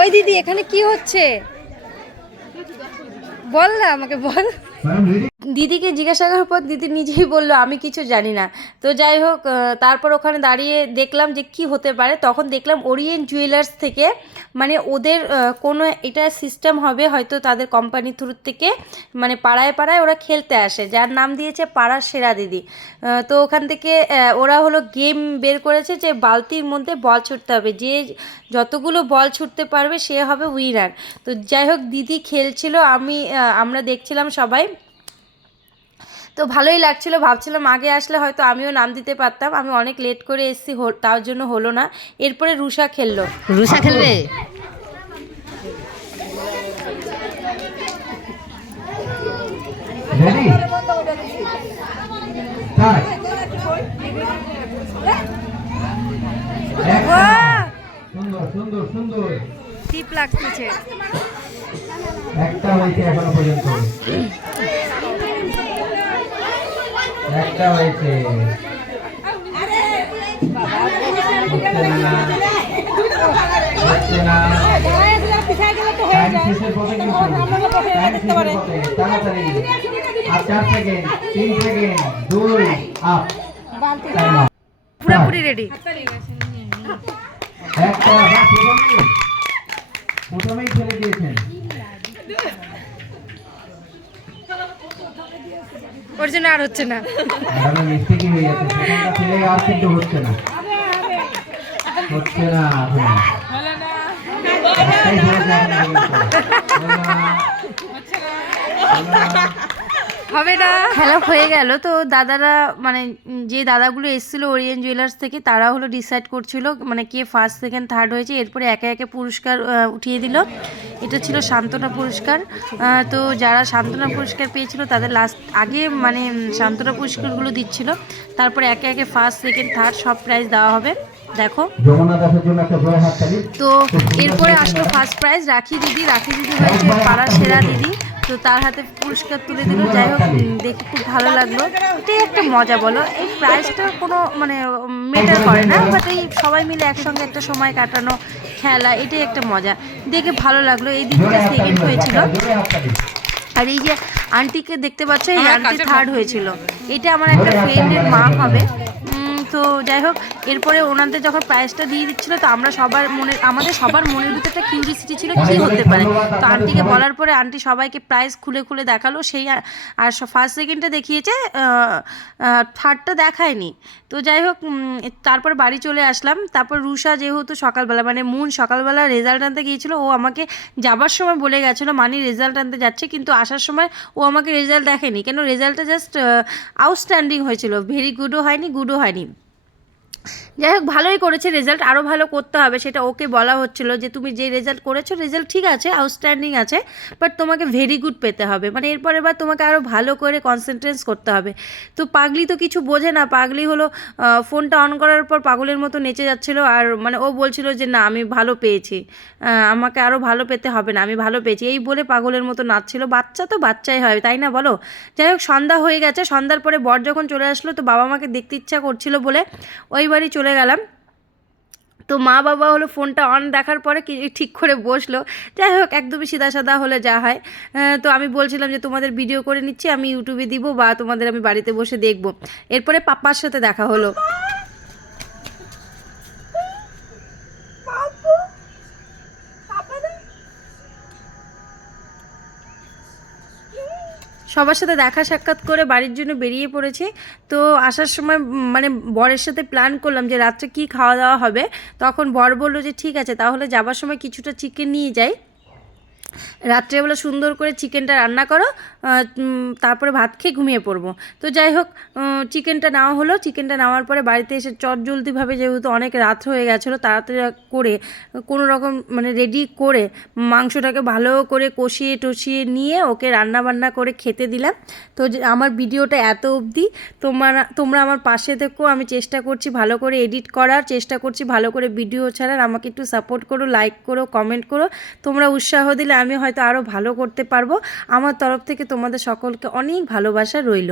ওই দিদি এখানে কি হচ্ছে বল না আমাকে বল। দিদিকে জিজ্ঞাসা করার পর দিদি নিজেই বললো আমি কিছু জানি না। তো যাই হোক, তারপর ওখানে দাঁড়িয়ে দেখলাম যে কি হতে পারে। তখন দেখলাম ওরিয়েন্ট জুয়েলার্স থেকে মানে ওদের কোনো এটা সিস্টেম হবে হয়তো তাদের কোম্পানি থ্রু থেকে, মানে পাড়ায় পাড়ায় ওরা খেলতে আসে, যার নাম দিয়েছে পাড়ার সেরা দিদি। তো ওখান থেকে ওরা হলো গেম বের করেছে যে বালতির মধ্যে বল ছুটতে হবে, যে যতগুলো বল ছুটতে পারবে সে হবে উইনার। তো যাই হোক দিদি খেলছিল, আমরা দেখছিলাম সবাই। তো ভালোই লাগছিলো, ভাবছিলাম আগে আসলে হয়তো আমিও নাম দিতে পারতাম। আমি অনেক লেট করে এসেছি, তার জন্য হলো না। এরপরে রুষা খেললো। রুষা খেলবে? টিপ লাগতেছে। একটা হয়েছে এখনো পর্যন্ত, একটা হয়েছে। তাড়াতাড়ি আর 4 সেকেন্ড, 3 সেকেন্ড, 2 আপ। পুরোপুরি রেডি। একটা প্রথমেই ফেলে দিয়েছেন। ওর জন্য আর হচ্ছে না, মিস্টেকই হয়ে যাচ্ছে। প্রথমটা ফেলে আর কিন্তু হচ্ছে না, হচ্ছে না। একটাই ফেলেছে হবে না। খেলা হয়ে গেল। তো দাদারা মানে যে দাদাগুলো এসেছিলো ওরিয়েন্ট জুয়েলার্স থেকে, তারা হলো ডিসাইড করছিল মানে কে ফার্স্ট সেকেন্ড থার্ড হয়েছে। এরপরে একে একে পুরস্কার উঠিয়ে দিল। এটা ছিল সান্ত্বনা পুরস্কার। তো যারা সান্ত্বনা পুরস্কার পেয়েছিল তাদের আগে মানে সান্ত্বনা পুরস্কারগুলো দিচ্ছিল, তারপরে একে একে ফার্স্ট সেকেন্ড থার্ড সব প্রাইজ দেওয়া হবে। দেখো, তো এরপরে আসলো ফার্স্ট প্রাইজ রাখি দিদি। রাখি দিদি হয়েছে পাড়ার সেরা দিদি। তো তার হাতে পুরস্কার তুলে দিল। যাই হোক, দেখে খুব ভালো লাগলো। এটাই একটা মজা, বলো। এই প্রাইজটা কোনো মানে মেটার করে না, বাট এই সবাই মিলে একসঙ্গে একটা সময় কাটানো, খেলা, এটাই একটা মজা। দেখে ভালো লাগলো। এই দিদিটা সেকেন্ড হয়েছিল। আর এই যে আন্টিকে দেখতে পাচ্ছ, এই আন্টি থার্ড হয়েছিল। এটা আমার একটা ফ্রেন্ডের মা হবে। তো যাই হোক, এরপরে ওনাদের যখন প্রাইজটা দিয়ে দিচ্ছিলো, তো আমাদের সবার মনের ভিতরে কিউরিয়াসিটি ছিল কী হতে পারে। তো আন্টিকে বলার পরে আন্টি সবাইকে প্রাইজ খুলে খুলে দেখালো। সেই আর ফার্স্ট সেকেন্ডটা দেখিয়েছে, থার্ডটা দেখায়নি। তো যাই হোক, তারপর বাড়ি চলে আসলাম। তারপর রুষা যেহেতু সকালবেলা মানে মুন সকালবেলা রেজাল্ট আনতে গিয়েছিলো, ও আমাকে যাবার সময় বলে গেছিলো মানি রেজাল্ট আনতে যাচ্ছে, কিন্তু আসার সময় ও আমাকে রেজাল্ট দেখেনি। কেন, রেজাল্টটা জাস্ট আউটস্ট্যান্ডিং হয়েছিল, ভেরি গুডও হয়নি, গুডও হয়নি। যাই হোক, ভালোই করেছে, রেজাল্ট আরও ভালো করতে হবে সেটা ওকে বলা হচ্ছিলো যে তুমি যে রেজাল্ট করেছো রেজাল্ট ঠিক আছে, আউটস্ট্যান্ডিং আছে, বাট তোমাকে ভেরি গুড পেতে হবে, মানে এরপরের বার তোমাকে আরও ভালো করে কনসেন্ট্রেট করতে হবে। তো পাগলি তো কিছু বোঝে না, পাগলি হলো ফোনটা অন করার পর পাগলের মতো নেচে যাচ্ছিলো। আর মানে ও বলছিল যে না আমি ভালো পেয়েছি, আমাকে আরও ভালো পেতে হবে না, আমি ভালো পেয়েছি, এই বলে পাগলের মতো নাচছিল। বাচ্চা তো বাচ্চাই হয়, তাই না বলো। যাই হোক, সন্ধ্যা হয়ে গেছে। সন্ধ্যার পরে বর যখন চলে আসলো, তো বাবা মাকে দেখতে ইচ্ছা করছিল বলে ওই বাড়ি চলে গেলাম। তো মা বাবা হলো ফোনটা অন দেখার পরে ঠিক করে বসলো। যাই হোক, একদমই সিধা সাদা হলে যা হয়। তো আমি বলছিলাম যে তোমাদের ভিডিও করে নিচ্ছি, আমি ইউটিউবে দিব বা তোমাদের আমি বাড়িতে বসে দেখব। এরপরে পাপ্পার সাথে দেখা হলো। সবার সাথে দেখা সাক্ষাৎ করে বাড়ির জন্য বেরিয়ে পড়েছি। তো আসার সময় মানে বরের সাথে প্ল্যান করলাম যে রাত্রে কি খাওয়া দাওয়া হবে। তখন বর বললো যে ঠিক আছে, তাহলে যাবার সময় কিছুটা চিকেন নিয়ে যাই, রাত্রেবেলা সুন্দর করে চিকেনটা রান্না করো, তারপরে ভাত খেয়ে ঘুমিয়ে পড়বো। তো যাই হোক, চিকেনটা নেওয়া হলো। চিকেনটা নেওয়ার পরে বাড়িতে এসে চটজলদিভাবে, যেহেতু অনেক রাত হয়ে গেছিলো, তাড়াতাড়ি করে কোনো রকম মানে রেডি করে মাংসটাকে ভালো করে কষিয়ে টষিয়ে নিয়ে ওকে রান্না বান্না করে খেতে দিলাম। তো আমার ভিডিওটা এত অবধি। তোমরা আমার পাশে থেকো, আমি চেষ্টা করছি ভালো করে এডিট করার, চেষ্টা করছি ভালো করে ভিডিও ছাড়ার। আমাকে একটু সাপোর্ট করো, লাইক করো, কমেন্ট করো। তোমরা উৎসাহ দিলে আমি হয়তো আরও ভালো করতে পারবো। আমার তরফ থেকে তোমাদের সকলকে অনেক ভালোবাসা রইল।